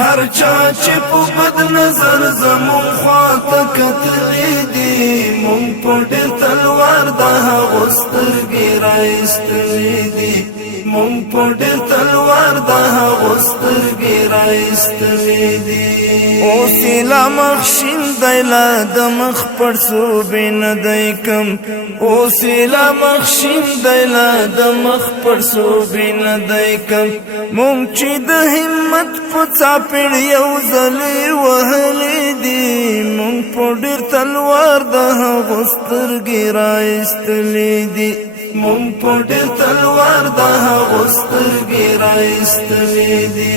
هر چا چې په بد نظر زمون خواته کتلې دي مونږ په ډېر تلوار د هغو سترګې راایستلې دي مونږ په ډېر تلوار د هغو سترګې راایستلې دي اوس یې لا مخ شین دی لا د مخ پړسوبې نه دی کم اوس یې لا مخ شین دی لا د مخ پړسوبې نه دی کم مونږ چې د همت په څاپېړ یو ځلې وهلې دي مونږ په ډېر تلوار د هغو سترګې راایستلې دي مونږ په ډېر تلوار د هغو سترګې راایستلې دي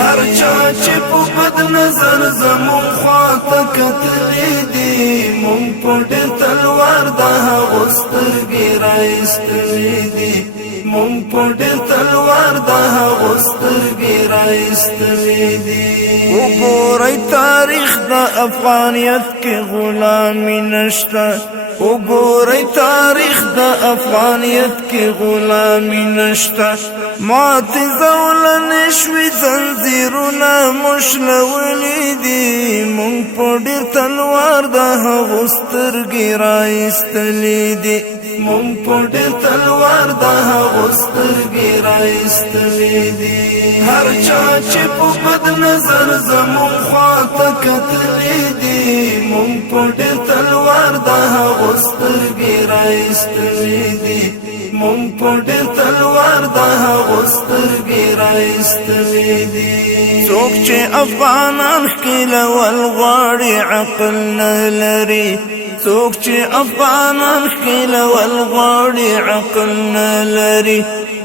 هر چا چې په بد نظر زمون خواته کتلې دي مونږ په ډېر تلوار د هغو سترګې راایستلې دي مونږ په ډېر تلوار د هغو سترګې راایستلې دي وګورئ تاریخ د افغانیت کې غلامي نشته وګورئ تاریخ د افغانیت کې غلامي نشته ماتې زولنې شوي زنځیرونه مشلولي دي مونږ په ډېر تلوار د هغو سترګې راایستلې دي مونږ په ډېر تلوار د هغو سترګې راایستلې دي هر چا چې په بد نظر زمون خواته کتلې دي مونږ په ډېر تلوار د هغو سترګې راایستلې دي مونږ په ډېر تلوار د هغو سترګې راایستلې دي څوک چې افغانان ښکلول غواړي عقل نه لري څوک چې افغانان ښکلول غواړي عقل نه لري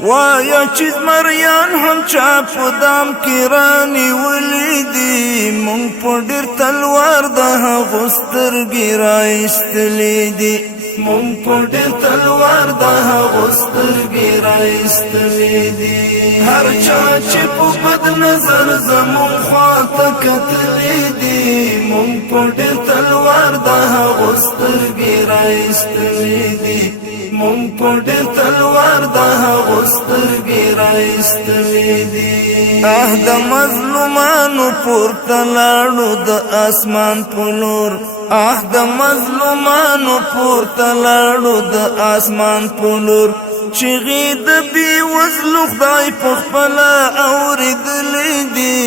وایا چې زمریان هم چا په دام کې رانیولي دي مونږ په ډېر تلوار د هغو سترګې راایستلې دي مونږ په ډېر تلوار د هغو سترګې راایستلې دي هر چا چې په بد نظر زمون خواته کتلې دي مونږ په ډېر تلوار د هغو سترګې راایستلې دي مونږ په ډېر تلوار د هغو سترګې راایستلې دي د مظلومانو پورته لاړو د اسمان په لور د مظلومانو پورته لاړو د اسمان په لور چغې د بې وزلو خدای په خپله اورېدلې دي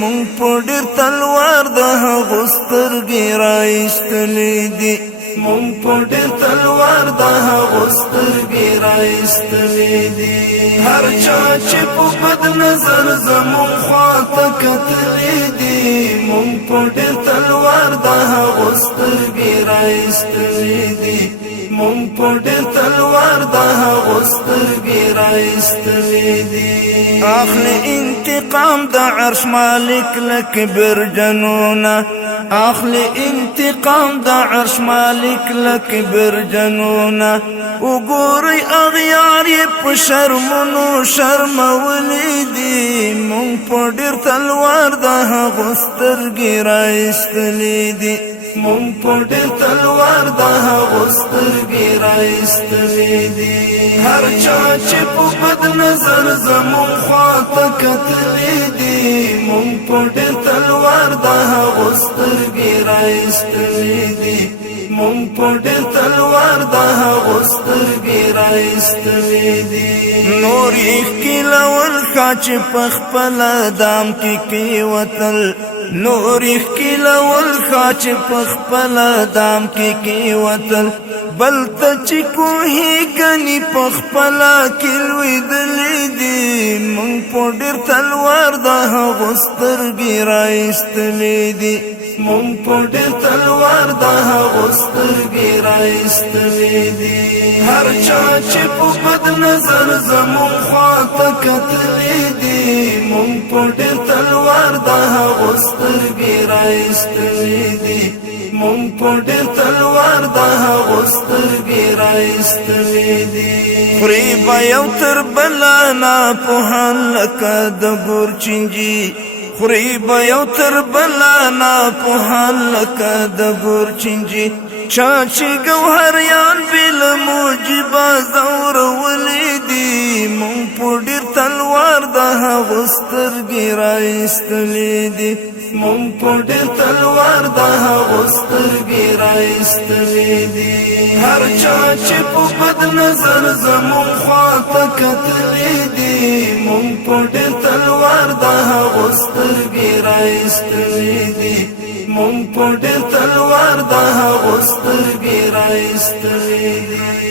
مونږ په ډېر تلوار د هغو سترګې راایستلې دي مونږ په ډېر تلوار د هغو سترګې راایستلې دي هر چا چې په بد نظر زمون خواته کتلې دي مونږ په ډېر تلوار د هغو سترګې راایستلې دي مونږ په ډېر تلوار د هغو سترګې راایستلې دي اخلي انتقام د عرش مالک له کبرجنونه اخلي انتقام د عرش مالک له کبرجنونه وګورئ اغیار یې په شرمونو شرمولي دي مونږ په ډېر تلوار د هغو سترګې راایستلې دي مونږ په ډېر تلوار د هغو سترګې راایستلې دي هر چا چې په بد نظر زمون خواته کتلې دي مونږ په ډېر تلوار د هغو سترګې راایستلې دي مونږ په ډېر تلوار د هغو سترګې راایستلې دي نور یې ښکلول ښه چې په خپله دام کې کېوتل نور یې ښکلول ښه چې په خپله دام کې کېوتل بل ته چې کوهي ګنې په خپله کې لوېدلې دي مونږ په ډېر تلوار د هغو سترګې راایستلې دي مونږ په ډېر تلوار د هغو سترګې راایستلې دي هر چا چې په بد نظر زمون خواته کتلې دي مونږ په ډېر تلوار د هغو سترګې راایستلې دي مونږ په ډېر تلوار د هغو سترګې راایستلې دي خوري به یو تر بله ناپوهان لکه د ګورچینجي خوري به یو تر بله ناپوهان لکه د ګورچینجي چا چې ګوهریان بې له موجبه ځورولي دي مونږ پوډیر تلوار د هغو سترګې راایستلې دي مونږ پوډیر تلوار د هغو سترګې راایستلې دي هر چا چې په بد نظر زمون خواته کتلې دي مونږ پوډیر تلوار د هغو سترګې راایستلې دي مونږ پوډیر تلوار د هغو سترګې راایستلې دي